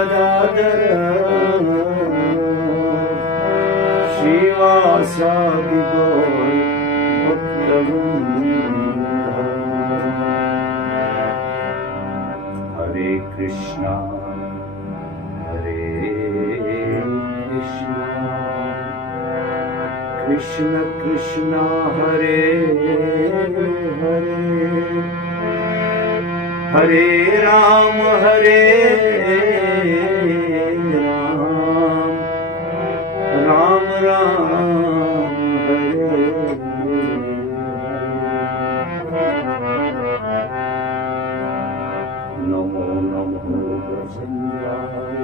गदाधर श्रीवासादि गौर भक्तवृंद। हरे कृष्णा कृष्ण कृष्ण हरे हरे, हरे राम राम राम हरे नमो नमो संजाय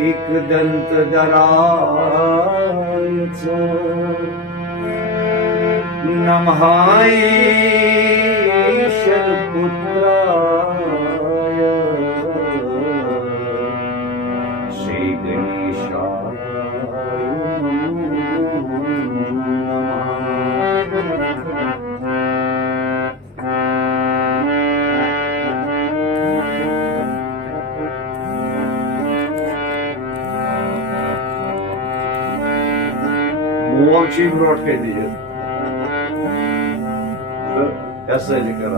एक दंत दराय च नमः ईशपुत्राय श्री गणेशाय मोची ब्रॉड कह दीजिए कैसे लिखा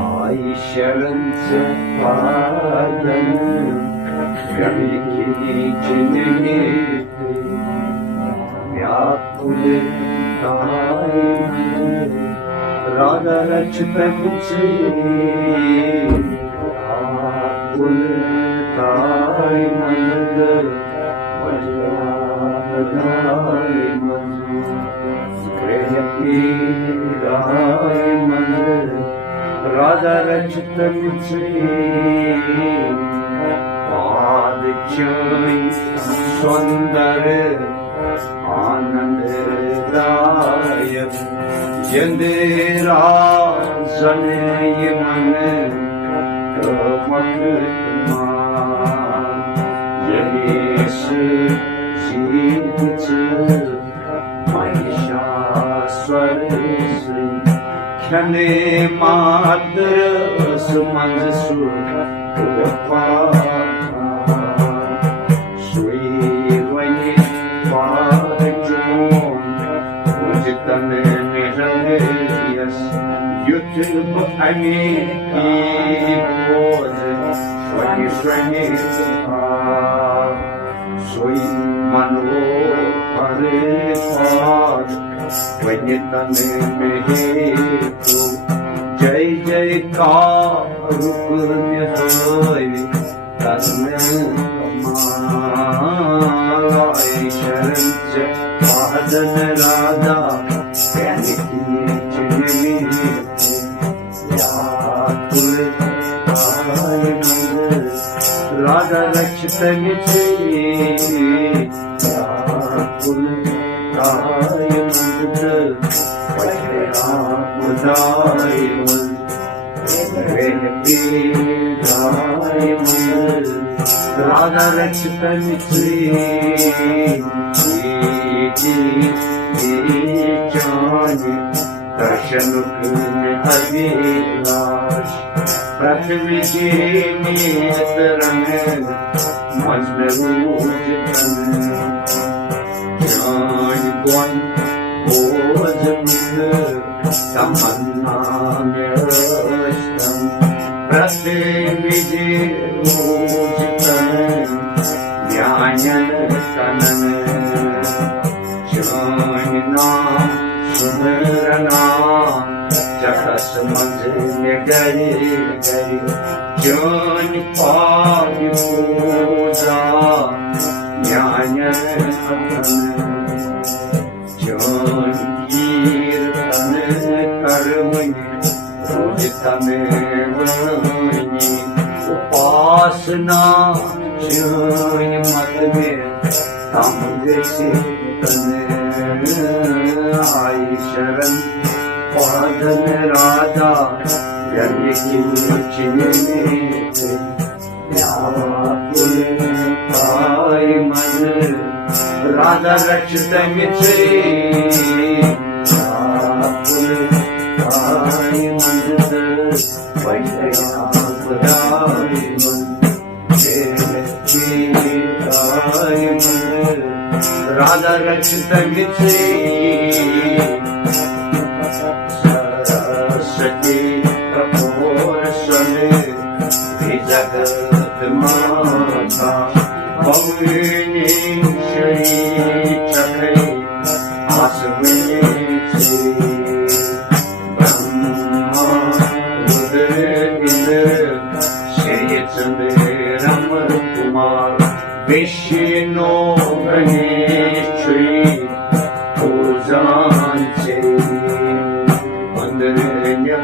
आई शरण से पादन कभी खींचने व्याकुल ताई राधा लक्ष्मण से व्याकुल ताई मंद राधा रचितन पाद सुंदर आनंददायक जंदेरा सनय मन यश महिषास्वर क्षणे मात्र सुमंज सुई पाचन निरयस युद्ध सोई मनो हरे पाद वनितन में हेतु जय जय का रूप तन्माय शरण पादन राधा राधा लक्ष्मण कुल काय मंद उदाय राधा लक्ष्मण दर्शन अभिलाष पृथ्वी के नेत्रंग मजबूत ज्ञान गुण बोध तमन्ना मेष्टम पृथ्वी के ज्ञान तनन ज्ञान नाम सुमरना जगत मंज में गए ज्ञान पाय पूजा ज्ञान ज्ञान कीर्तन कर्म तमेव उपासना ज्ञान मत में तम जैसे आई शरण पादन राधा मन राधा रक्षित मन राधा रचित मिथि सरस्वती कपूर सुन जगत माता भुवनेश्वरी चक्रे आसमने ब्रह्मा रुद्र इंद्र श्री चंद्र रमण कुमार विष्णु गणेश्वरी पूजांचे वंदनीय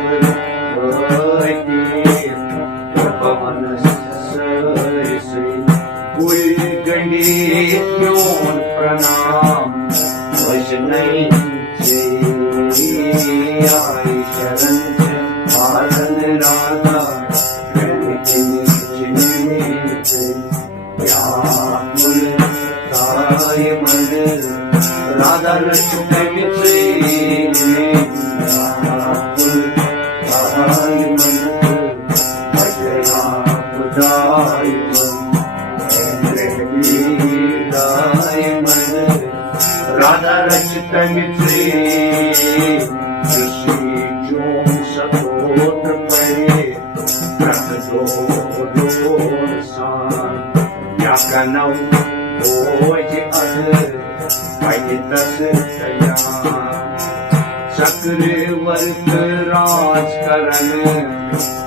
पवन सरस्वती उल्गणियों प्रणाम वैष्णवी आई शरण पालन राधा मन राधा लक्ष्मण राधा रचित सतोत्र परे व्याकरणौ ओज अध पैतस दया चक्रवर्त राजकरण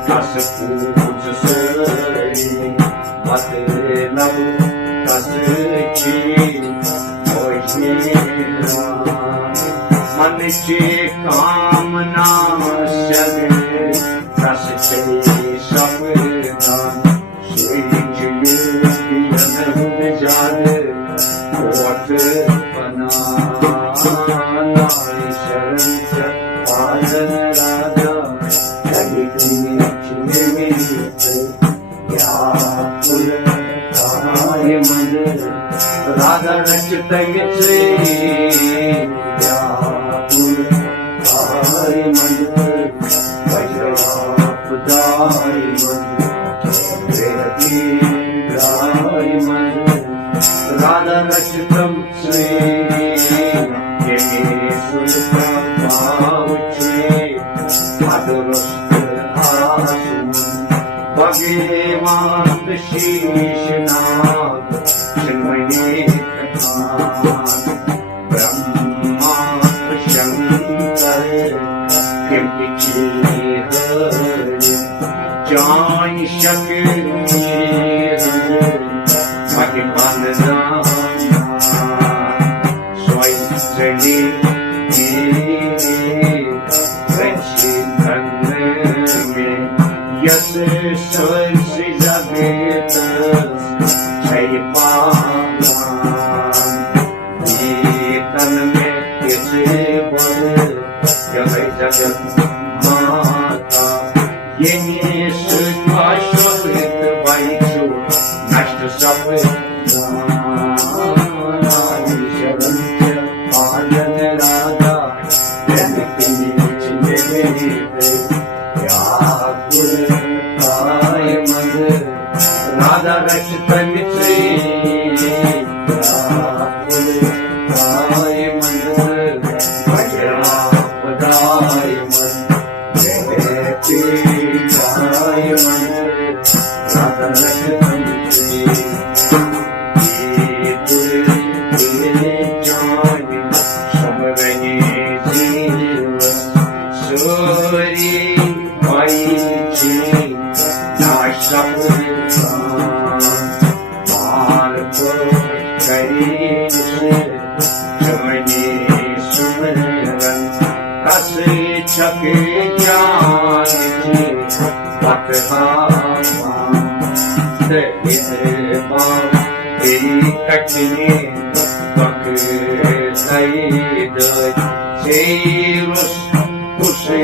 कस पूज सरी बदलौ कस मन के कामना सद रस चले सबदान श्री जाद कोट बना शरण पालन राधा मन राधा रचित राधा रचितम भगवान शीशनाथ चिन्मये ब्रह्मा शंकर जान शक्ति भगवान स्वयं यस सर्व जगत जय पावन तन में किस बल जय जगत माता ये शाश्वत वायु नष्ट सब पालन राधा राधा रचित छके ज्ञान की तेरी कठिनी पक सईद शेरुस उसे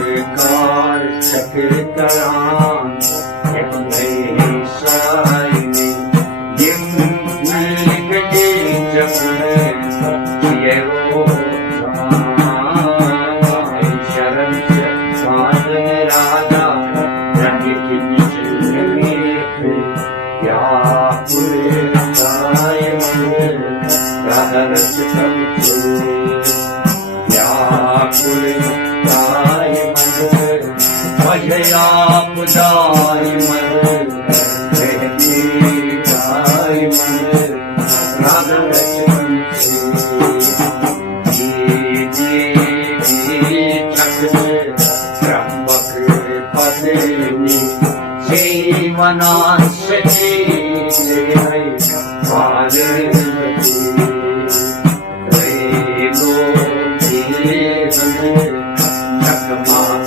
उपकार छके करान शरण पालन राधा पुरताय मन राधा रच तमचे व्याकुलताय मन भजया पुजाय मन जयदेवाय मन राधा रच तमचे त्र्यंबक पदनी जीवनाशे पार्वती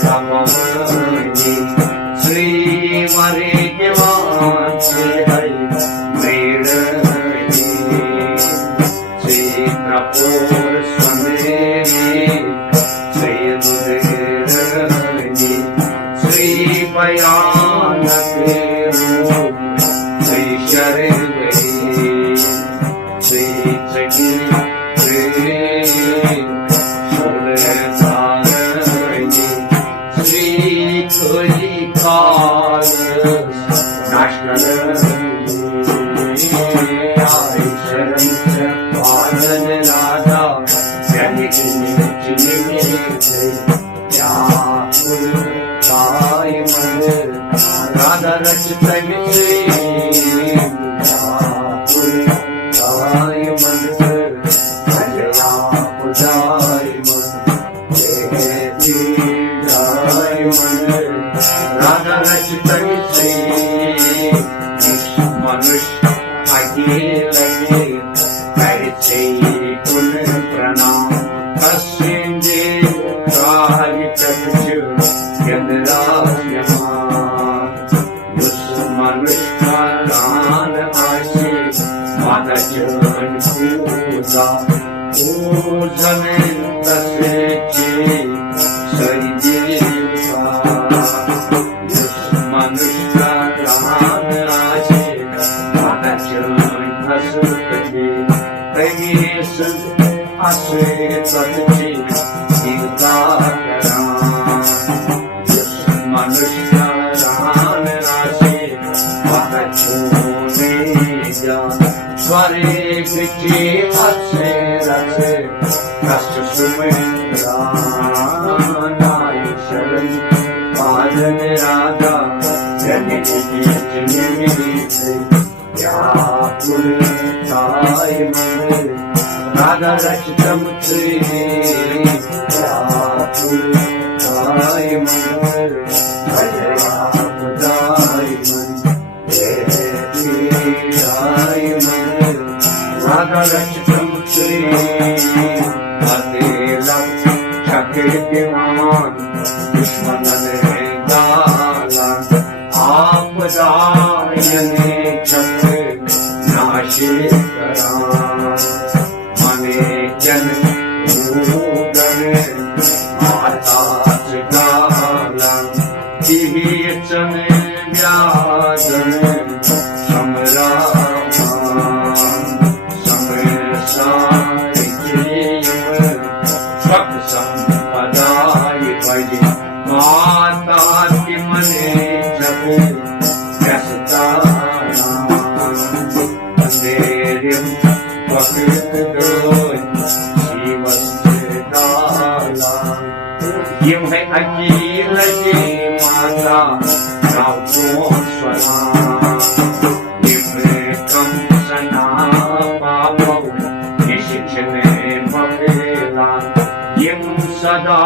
जगमानी श्री मरे मेरणी श्री कपूर समेनी श्री दुर्गणी श्री भयानक श्री शरणी श्री जगी सुरधारणी श्री कुलिकाल नाशकरणी आई शरण पालन राधा व्याकुलताय मन राधा रच तमचे व्याकुलताय मन भजया पुजाय मन जयदेवाय मन राधा रच तमचे मनुष्य अकेले करते कुल प्रणाम कस्मिंजे कालिकच्चु यंद्राज्यमान मनुष्य दान आशे माता जन पूजा पूजन तसे सरिदेवा मनुष्य दान आशे माता जन रमेश आशे सच्ची गीता मनुष्य दान राशि बच्चों स्वरे कृषि अच्छे रचे कष्ट सुमिरानाय शरण पालन राधा व्याकुलताय मन राधा रच तमचे व्याकुलताय मन भजया पुजाय मन जयदेवाय मन राधा रच तमचे अकेला चक्रवर्तीमान दुश्मन ने गाला आपदायने चक्र नाशे करा मने जन गण माता गाला चन व्याजन संपदाय भज माता की मने जब अंधेरिम शिवस्ताला यम है अकील जी माता रावो स्वना कम सना पापो निशिक्षणे मकेला यम सदा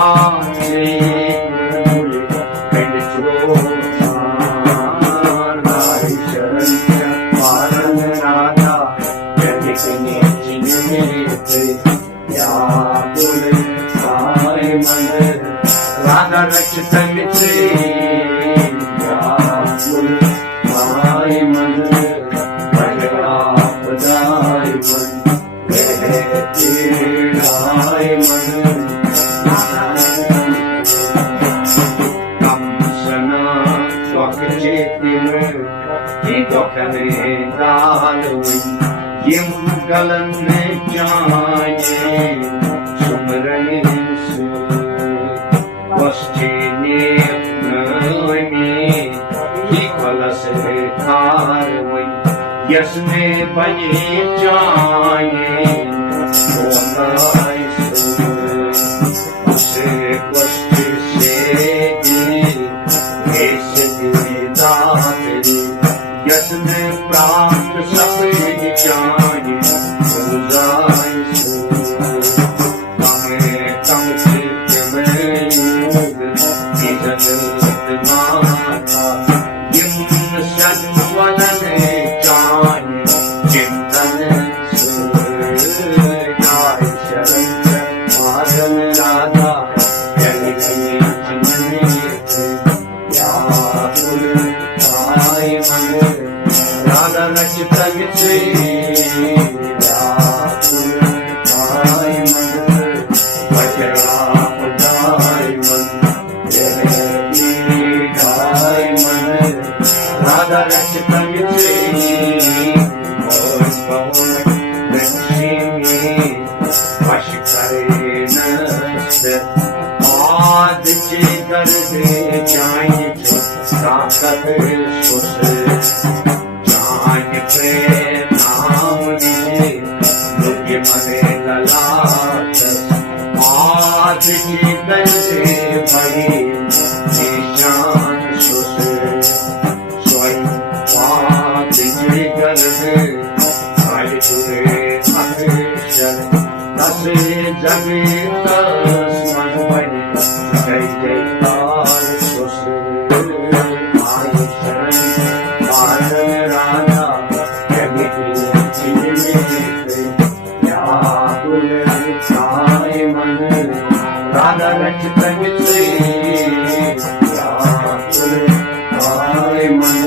राधा रच तमचे व्याकुलताय मन भजया पुजाय मन जयदेवाय मन कंसना स्वकचेतिम दुखने दालुई यम गलन जाए सुमरन Yasne bani jane, Onai su, Ase kosti sedi, Esedi dati, Yasne prapt sabdi jane, Onai su, Tame tamse keme yud, Izad mata, Yim sadvalane jane, Chintan sur, Jai sharan Madhan Radha, Jai Jai Radha Rachita Mitri, Jai Vajra Jai Radha Rachita Mitri, Vashikare Nasta, Aad Jigar De Jai Takat Sus, Jai Pe Naam Dije, Lugi Mane Lalat, Aad Jigar De Bhai Nishan Sus, Swai Aad Jigar De Bhai Ture Akshar, Nase Jagitas Manvani, Jai Jai Tar Sus, Ayushan, Madhan Radha, Jagiti Chimite, Yakul Sai Man, Radha Rachita Mitri, Yakul Sai Man,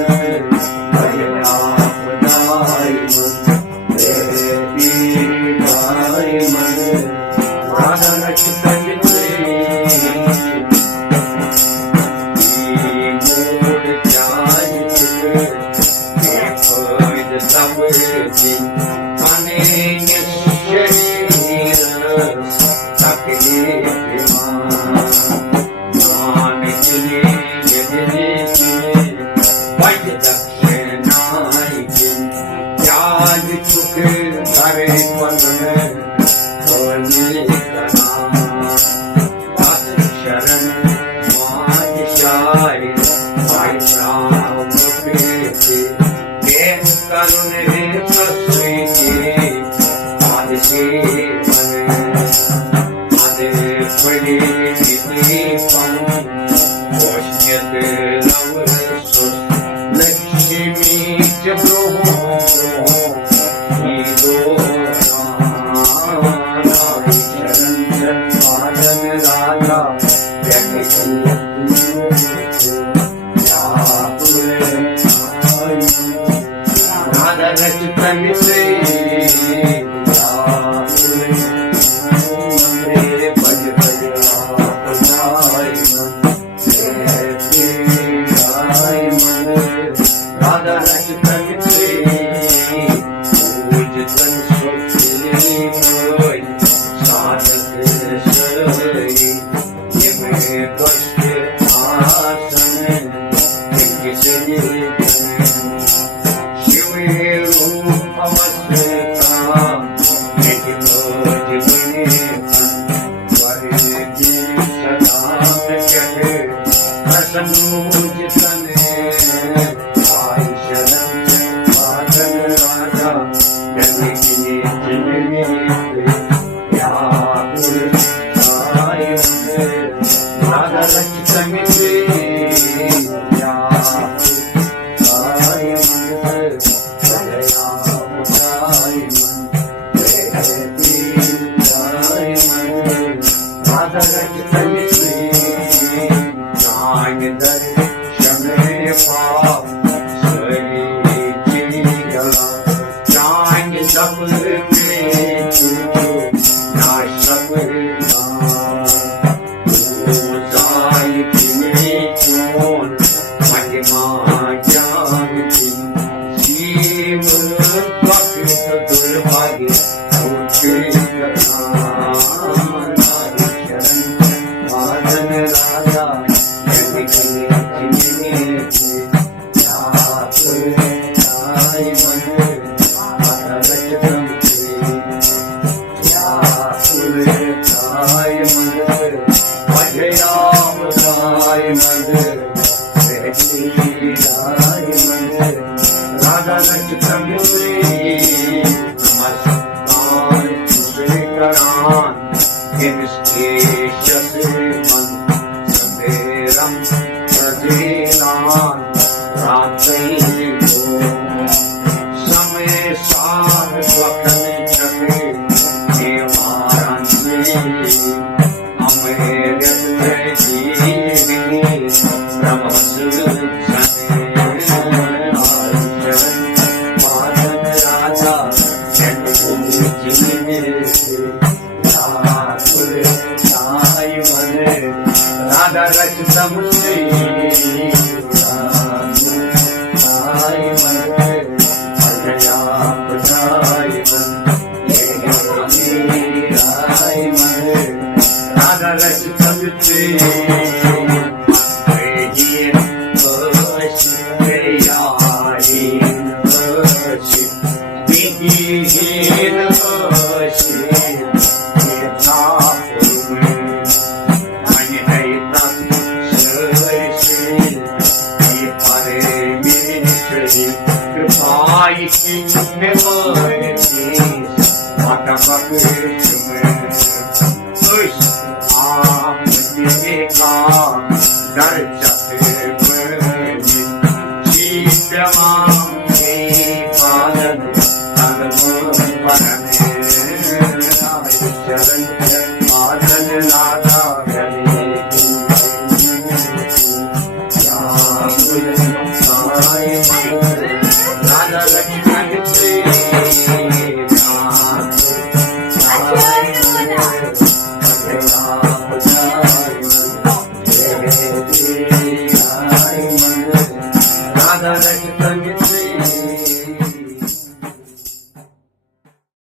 Vajra Jai Radha Rachita Mitri, Mood Jai Ekhoid Sabdi, Ane Nishir, Takli Bima, Nanikli Yedili, Vajra Dakshinai, Yad Chuk Kare Panan, Koni Kana, Dat Sharan, Mahishai, Vaishram Piti, Dev Karune Tasviti, Adishi Mane, Ade Padi Niti Pam, Voshyate Navasus, Lakshmi Chabroho, Ido Radha Rachita Mitri, Radha Rachita Mitri, Pujitan Sukhi Moy, Sadhat Sari, Yeme Kashti Asan, Tikisani Shivi Rupa Vasita, Nikimoti Vinipan, Variti Sadam Kyahe, Asanu Jitane, Aisharam, Madhan Radha, Jagiti Chimite, Yakul Sai Man, Radha Rachita Mitri, Yakul Sai Man, Vajra Sai Man, Vedi Sai Man, Radha Rachita Mitri, Jai Dar Shame Paap, Sari Chigala, Jai Sabr Mile Chuchu, Nashakr Jai Pime Chon, Mahima Jagti, Shiv Pakit Durvagi, Uche Gana, Sharan, Madhan Radha, Jagiti Chimite, Yakul Sai Man, Radha रचितम Shri नमस्कार तुझे करान किमस्तेशसे मन समेरम प्रजेनान रात्रिको समय सार वखन चले देवारण्ये अमेरत जीविनी ब्रह्मसु राधा रचितम श्री राधा रचितम श्री राधा रचितम